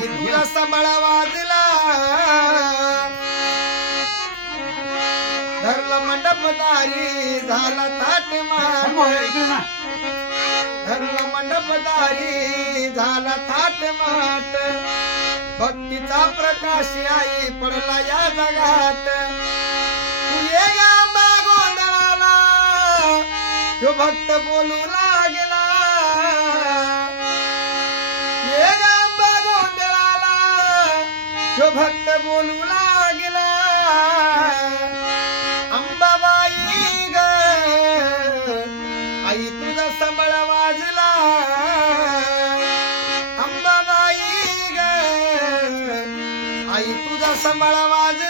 आई तुझा संबळ वाजला धरलं मंडपदारी झाला थाट माट धरलं मंडपदारी झाला थाट माट भक्तीचा प्रकाश आई पडला या जगात तू ये गांबा गोंधळाला तो भक्त बोलू लागला ये गांबा गोंधळाला तो भक्त बोलू लागला अंबाबाई ग आई तुझा संबळ वाजला अंबाबाई ग आई तुझा संबळ वाजला